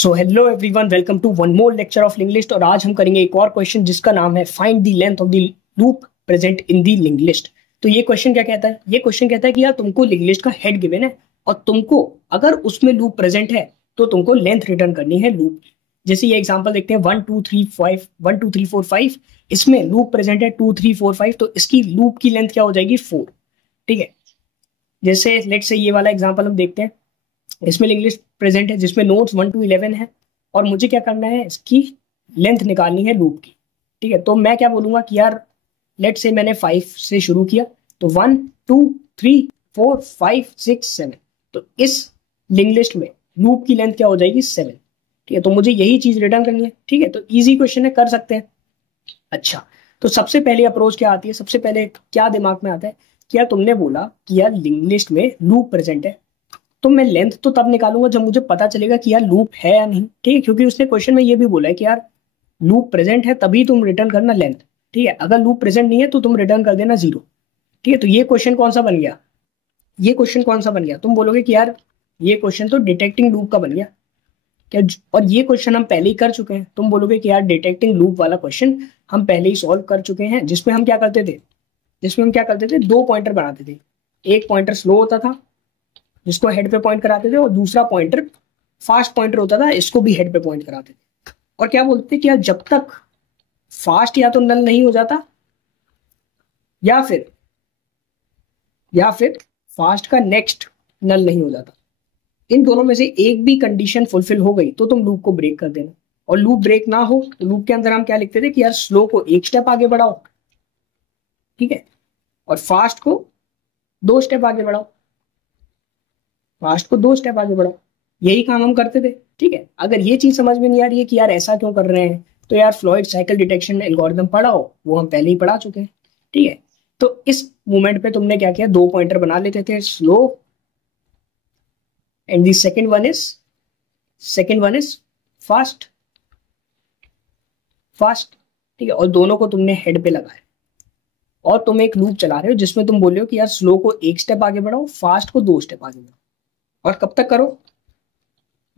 So hello everyone, welcome to one more lecture of link list. और आज हम करेंगे एक और क्वेश्चन जिसका नाम है find the length of the loop present in the link list. तो ये क्वेश्चन क्या कहता है? ये क्वेश्चन कहता है कि यार तुमको लिंक लिस्ट का हेड गिवन है और तुमको अगर उसमें लूप प्रेजेंट है तो तुमको लेंथ रिटर्न करनी है लूप की। जैसे ये एग्जांपल देखते हैं 1 2 3 5 1 2 3 4 5। इसमें लूप प्रेजेंट है 2 3 4 5, तो इसकी लूप की लेंथ क्या हो जाएगी? 4। ठीक है। जैसे लेट्स से ये वाला एग्जांपल हम देखते हैं। इसमें लिंक लिस्ट प्रेजेंट है जिसमें नोड्स 1 to 11 है और मुझे क्या करना है, इसकी लेंथ निकालनी है लूप की। ठीक है, तो मैं क्या बोलूंगा कि यार लेट से मैंने 5 से शुरू किया, तो 1 2 3 4 5 6 7, तो इस लिंक लिस्ट में लूप की लेंथ क्या हो जाएगी? 7। ठीक है, तो मुझे यही चीज रिटर्न करनी है। ठीक है, तो इजी क्वेश्चन है, कर सकते हैं। अच्छा, तो सबसे पहले अप्रोच क्या आती है? सबसे पहले क्या दिमाग में आता है कि यार तुमने बोला कि यार लिंक लिस्ट में लूप प्रेजेंट है, तो मैं लेंथ तो तब निकालूंगा जब मुझे पता चलेगा कि यार लूप है या नहीं। ठीक है, क्योंकि उसने क्वेश्चन में ये भी बोला है कि यार लूप प्रेजेंट है तभी तुम रिटर्न करना लेंथ। ठीक है, अगर लूप प्रेजेंट नहीं है तो तुम रिटर्न कर देना 0। ठीक है, तो ये क्वेश्चन कौन सा बन गया? ये क्वेश्चन कौन सा बन गया? तुम बोलोगे कि यार ये क्वेश्चन तो डिटेक्टिंग लूप का बन गया क्या? और ये क्वेश्चन हम पहले ही कर चुके हैं। तुम बोलोगे कि यार डिटेक्टिंग लूप वाला क्वेश्चन हम पहले ही सॉल्व कर चुके हैं, जिसमें हम क्या करते थे? जिसमें हम क्या करते थे, 2 पॉइंटर बनाते थे। एक पॉइंटर स्लो होता था जिसको हेड पे पॉइंट कराते थे, और दूसरा पॉइंटर फास्ट पॉइंटर होता था, इसको भी हेड पे पॉइंट कराते थे। और क्या बोलते थे कि यार जब तक फास्ट या तो नल नहीं हो जाता या फिर फास्ट का नेक्स्ट नल नहीं हो जाता, इन दोनों में से एक भी कंडीशन फुलफिल हो गई तो तुम लूप को ब्रेक कर देना। और लूप ब्रेक ना हो तो लूप के अंदर हम क्या लिखते थे कि यार स्लो को एक स्टेप आगे बढ़ाओ, ठीक है, और फास्ट को 2 स्टेप आगे बढ़ाओ। फास्ट को 2 स्टेप आगे बढ़ाओ, यही काम हम करते थे। ठीक है, अगर ये चीज समझ में नहीं आ रही है कि यार ऐसा क्यों कर रहे हैं, तो यार फ्लॉइड साइकिल डिटेक्शन एल्गोरिथम पढ़ाओ, वो हम पहले ही पढ़ा चुके हैं। ठीक है, तो इस मोमेंट पे तुमने क्या किया, 2 पॉइंटर बना लेते थे, slow and the second one is fast. Fast, ठीक है, और दोनों को तुमने हेड पे लगाया और तुम एक लूप चला रहे हो जिसमें तुम बोल रहे हो कि यार स्लो को 1 स्टेप आगे बढ़ाओ, फास्ट को 2 स्टेप आगे बढ़ाओ। और कब तक करो?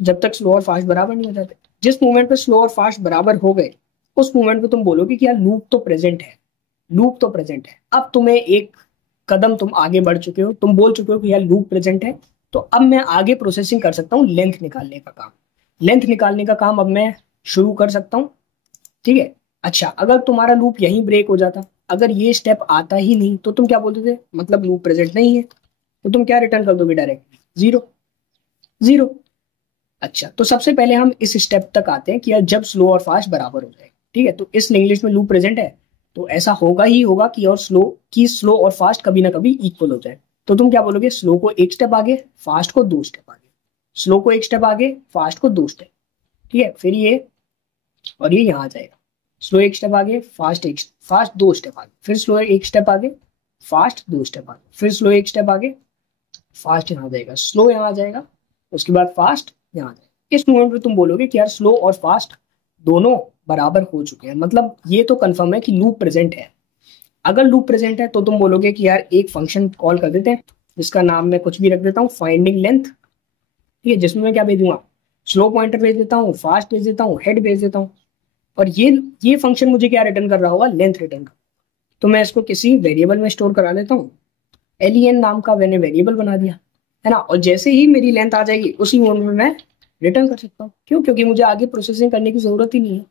जब तक स्लो और फास्ट बराबर नहीं हो जाते। जिस मोमेंट पे स्लो और फास्ट बराबर हो गए, उस मोमेंट पे तुम बोलोगे कि यार लूप तो प्रेजेंट है, लूप तो प्रेजेंट है। अब तुम्हें एक कदम तुम आगे बढ़ चुके हो, तुम बोल चुके हो कि यार लूप प्रेजेंट है, तो अब मैं आगे प्रोसेसिंग कर सकता हूँ लेंथ निकालने का काम। लेंथ निकालने का काम अब मैं शुरू कर सकता हूँ। ठीक है। अच्छा, अगर तुम्हारा लूप यहीं ब्रेक हो जाता, अगर ये स्टेप आता ही नहीं, तो तुम क्या बोलते थे? मतलब लूप प्रेजेंट नहीं है, तो तुम क्या रिटर्न कर दोगे? डायरेक्ट 0 0। अच्छा, तो सबसे पहले हम इस स्टेप तक आते हैं कि यार जब स्लो और फास्ट बराबर हो जाए। ठीक है, तो इस लिंक लिस्ट में लूप प्रेजेंट है, तो ऐसा होगा ही होगा कि स्लो और फास्ट कभी ना कभी इक्वल हो जाए। तो तुम क्या बोलोगे? स्लो को 1 स्टेप आगे, फास्ट को 2 स्टेप आगे। स्लो को 1 स्टेप आगे, फास्ट को 2 स्टेप। ठीक है, फिर ये और ये यहाँ आ जाएगा। स्लो 1 स्टेप आगे, फास्ट 2 स्टेप आगे, फिर स्लो 1 स्टेप आगे, फास्ट 2 स्टेप आगे, फिर स्लो 1 स्टेप आगे, फास्ट यहाँ आ जाएगा, स्लो यहाँ आ जाएगा, उसके बाद फास्ट यहाँ आ जाएगा। इस मोमेंट पे तुम बोलोगे कि यार स्लो और फास्ट दोनों बराबर हो चुके हैं, मतलब ये तो कंफर्म है कि लूप प्रेजेंट है। अगर लूप प्रेजेंट है तो तुम बोलोगे कि यार एक फंक्शन कॉल कर देते हैं जिसका नाम मैं कुछ भी रख देता हूँ, फाइंडिंग लेंथ। ठीक है, जिसमें मैं क्या भेजूंगा? स्लो पॉइंटर भेज देता हूँ, फास्ट भेज देता हूँ, हेड भेज देता हूँ, और ये फंक्शन मुझे क्या रिटर्न कर रहा होगा? लेंथ रिटर्न कर। तो मैं इसको किसी वेरिएबल में स्टोर करा लेता हूँ, len नाम का मैंने वेरिएबल बना दिया है ना, और जैसे ही मेरी लेंथ आ जाएगी उसी मोमेंट में मैं रिटर्न कर सकता हूँ। क्यों? क्योंकि मुझे आगे प्रोसेसिंग करने की जरूरत ही नहीं है।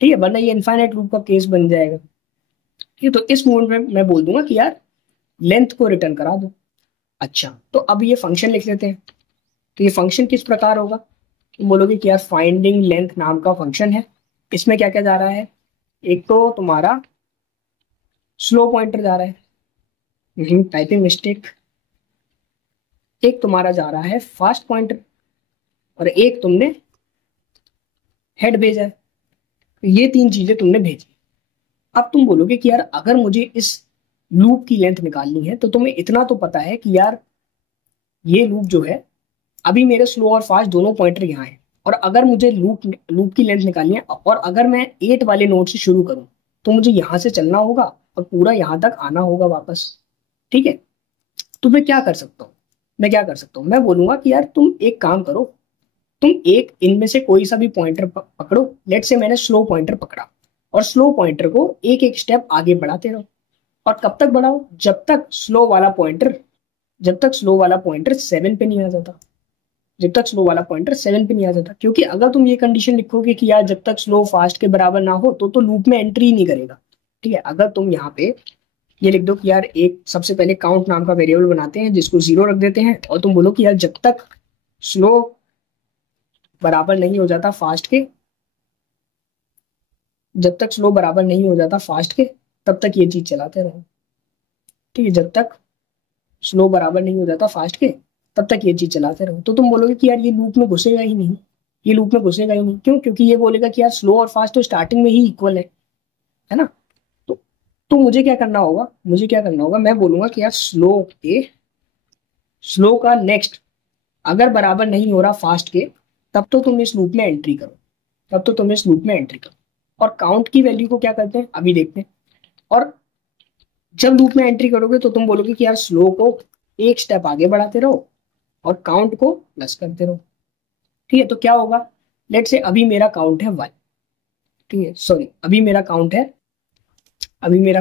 ठीक है, वरना ये इनफाइनाइट लूप का केस बन जाएगा। ठीक है, तो इस मोमेंट में मैं बोल दूंगा कि यार लेंथ को रिटर्न करा दो। अच्छा, तो अब ये फंक्शन लिख लेते हैं। तो ये फंक्शन किस प्रकार होगा? तुम बोलोगे कि यार फाइंडिंग लेंथ नाम का फंक्शन है, इसमें क्या क्या जा रहा है? एक तो तुम्हारा स्लो पॉइंटर जा रहा है, टाइपिंग मिस्टेक। एक तुम्हारा जा रहा है फास्ट पॉइंटर, और एक तुमने हेड भेजा है। तो ये 3 चीजें तुमने भेजी। अब तुम बोलोगे कि यार अगर मुझे इस लूप की लेंथ निकालनी है तो तुम्हें इतना तो पता है कि यार ये लूप जो है, अभी मेरे स्लो और फास्ट दोनों पॉइंटर यहाँ है, और अगर मुझे लूप की लेंथ निकालनी है और अगर मैं 8 वाले नोड से शुरू करूं, तो मुझे यहां से चलना होगा और पूरा यहां तक आना होगा वापस। ठीक है, तो मैं क्या कर सकता हूँ? मैं बोलूंगा कि यार तुम एक काम करो, तुम एक इनमें से कोई सा भी पॉइंटर पकड़ो, लेट से मैंने स्लो पॉइंटर पकड़ा, और स्लो पॉइंटर को एक एक स्टेप आगे बढ़ाते रहो। और कब तक बढ़ाओ? जब तक स्लो वाला पॉइंटर 7 पे नहीं आ जाता, जब तक स्लो वाला पॉइंटर 7 पे नहीं आ जाता। क्योंकि अगर तुम ये कंडीशन लिखोगे कि यार जब तक स्लो फास्ट के बराबर ना हो तो लूप में एंट्री ही नहीं करेगा। ठीक है, अगर तुम यहाँ पे ये लिख दो कि यार एक सबसे पहले काउंट नाम का वेरिएबल बनाते हैं जिसको 0 रख देते हैं, और तुम बोलो कि यार जब तक स्लो बराबर नहीं हो जाता फास्ट के, जब तक स्लो बराबर नहीं हो जाता फास्ट के, तब तक ये चीज चलाते रहो। ठीक है, जब तक स्लो बराबर नहीं हो जाता फास्ट के, तब तक ये चीज चलाते रहो। तो तुम बोलोगे कि यार ये लूप में घुसेगा ही नहीं, ये लूप में घुसेगा ही नहीं। क्यों? क्योंकि ये बोलेगा कि यार स्लो और फास्ट तो स्टार्टिंग में ही इक्वल है ना। तो मुझे क्या करना होगा, मैं बोलूंगा कि यार स्लो का नेक्स्ट अगर बराबर नहीं हो रहा फास्ट के, तब तो तुम इस लूप में एंट्री करो, और काउंट की वैल्यू को क्या करते हैं अभी देखते हैं। और जब लूप में एंट्री करोगे तो तुम बोलोगे कि यार स्लो को एक स्टेप आगे बढ़ाते रहो और काउंट को प्लस करते रहो। ठीक है, तो क्या होगा, लेट से अभी मेरा काउंट है 1। ठीक है, सॉरी, अभी मेरा काउंट क्या है, अभी मेरा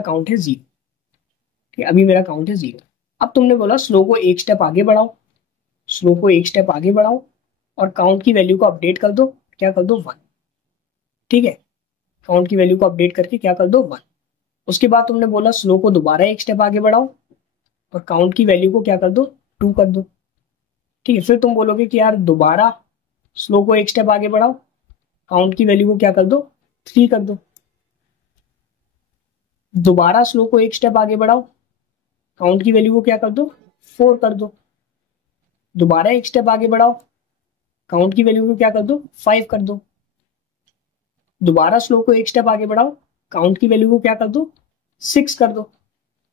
काउंट है 0। ठीक है, अभी मेरा काउंट है 0। अब तुमने बोला स्लो को एक स्टेप आगे बढ़ाओ, और काउंट की वैल्यू को अपडेट कर दो, क्या कर दो 1। ठीक है, काउंट की वैल्यू को अपडेट करके क्या कर दो 1। उसके बाद तुमने बोला स्लो को दोबारा एक स्टेप आगे बढ़ाओ और काउंट की वैल्यू को क्या कर दो 2 कर दो। ठीक है, फिर तुम बोलोगे कि यार दोबारा स्लो को एक स्टेप आगे बढ़ाओ, काउंट की वैल्यू को क्या कर दो 3 कर दो। दोबारा स्लो को एक स्टेप आगे बढ़ाओ, काउंट की वैल्यू को क्या कर दो 4 कर दो। दोबारा एक स्टेप आगे बढ़ाओ, काउंट की वैल्यू को क्या कर दो 5 कर दो। दोबारा स्लो को एक स्टेप आगे बढ़ाओ, काउंट की वैल्यू को क्या कर दो 6 कर दो।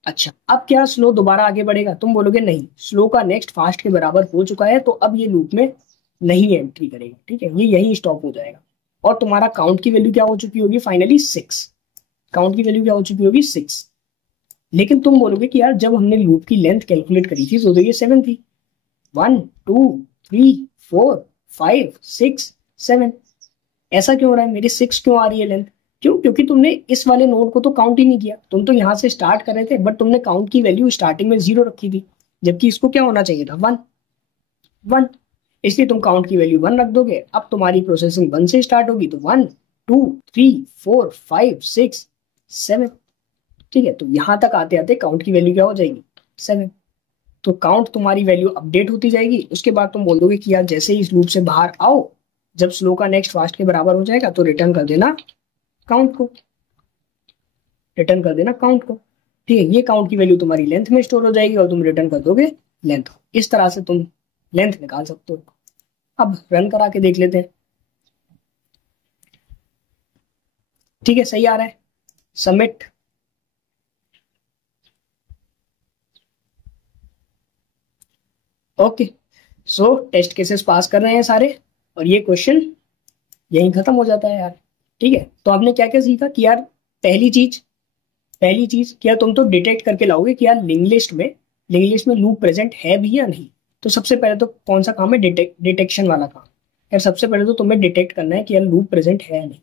अच्छा, अब क्या स्लो दोबारा आगे बढ़ेगा? तुम बोलोगे नहीं, स्लो का नेक्स्ट फास्ट के बराबर हो चुका है, तो अब ये लूप में नहीं एंट्री करेगा। ठीक है, ये यही स्टॉप हो जाएगा, और तुम्हारा काउंट की वैल्यू क्या हो चुकी होगी फाइनली 6। काउंट की वैल्यू क्या हो चुकी होगी 6। लेकिन तुम बोलोगे कि यार जब हमने लूप की लेंथ कैलकुलेट करी थी तो ये 7 थी। 1 2 3 4 5 6 7, ऐसा क्यों हो रहा है, मेरी 6 क्यों आ रही है लेंथ? क्यों? क्योंकि तुमने इस वाले नोड को तो काउंट ही नहीं किया, तुम तो यहाँ से स्टार्ट कर रहे थे, बट तुमने काउंट की वैल्यू स्टार्टिंग में 0 रखी थी, जबकि इसको क्या होना चाहिए था 1। इसलिए तुम काउंट की वैल्यू 1 रख दोगे। अब तुम्हारी प्रोसेसिंग 1 से स्टार्ट होगी, तो 1 2 3 4 5 6 7। ठीक है, तो यहां तक आते आते काउंट की वैल्यू क्या हो जाएगी 7। तो काउंट तुम्हारी वैल्यू अपडेट होती जाएगी। उसके बाद तुम बोल दोगे कि यार जैसे ही इस लूप से बाहर आओ, जब स्लो का नेक्स्ट फास्ट के बराबर हो जाएगा तो रिटर्न कर देना काउंट को, ठीक है, ये काउंट की वैल्यू तुम्हारी लेंथ में स्टोर हो जाएगी और तुम रिटर्न कर दोगे लेंथ को। इस तरह से तुम लेंथ निकाल सकते हो। अब रन करा के देख लेते हैं। ठीक है, सही आ रहा है, सबमिट। ओके, सो टेस्ट केसेस पास कर रहे हैं सारे, और ये क्वेश्चन यहीं खत्म हो जाता है यार। ठीक है, तो आपने क्या क्या सीखा कि यार पहली चीज क्या तुम तो डिटेक्ट करके लाओगे कि यार लिंक लिस्ट में लूप प्रेजेंट है भी या नहीं। तो सबसे पहले तो कौन सा काम है, डिटेक्शन वाला काम। यार सबसे पहले तो तुम्हें डिटेक्ट करना है कि यार लूप प्रेजेंट है या नहीं।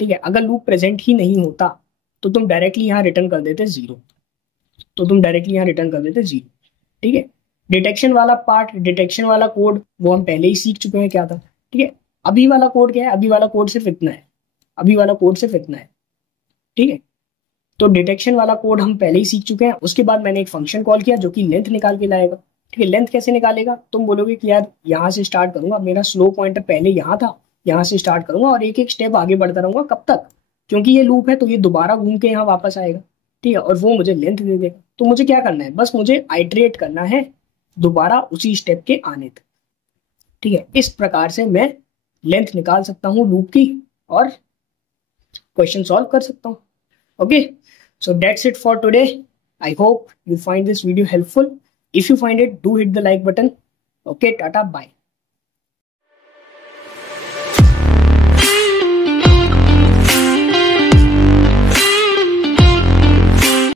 ठीक है, अगर लूप प्रेजेंट ही नहीं होता तो तुम डायरेक्टली यहाँ रिटर्न कर देते 0। ठीक है, डिटेक्शन वाला कोड वो हम पहले ही सीख चुके हैं क्या था। ठीक है, अभी वाला कोड क्या है, अभी वाला कोड सिर्फ इतना है। ठीक है, तो डिटेक्शन वाला कोड हम पहले ही सीख चुके हैं। उसके बाद मैंने एक फंक्शन कॉल किया जो कि लेंथ निकाल के लाएगा। ठीक है, लेंथ कैसे निकालेगा? तुम बोलोगे कि यार यहाँ से स्टार्ट करूंगा, मेरा स्लो पॉइंटर पहले यहाँ था, यहाँ से स्टार्ट करूंगा और एक एक स्टेप आगे बढ़ता रहूंगा। कब तक? क्योंकि ये लूप है तो ये दोबारा घूम के यहाँ वापस आएगा। ठीक है, और वो मुझे लेंथ दे देगा। तो मुझे क्या करना है, बस मुझे आइटरेट करना है दोबारा उसी स्टेप के आने तक। ठीक है, इस प्रकार से मैं लेंथ निकाल सकता हूँ लूप की और क्वेश्चन सॉल्व कर सकता हूँ। Okay, so that's it for today. I hope you find this video helpful. If you find it, do hit the like button. Okay, tata, bye.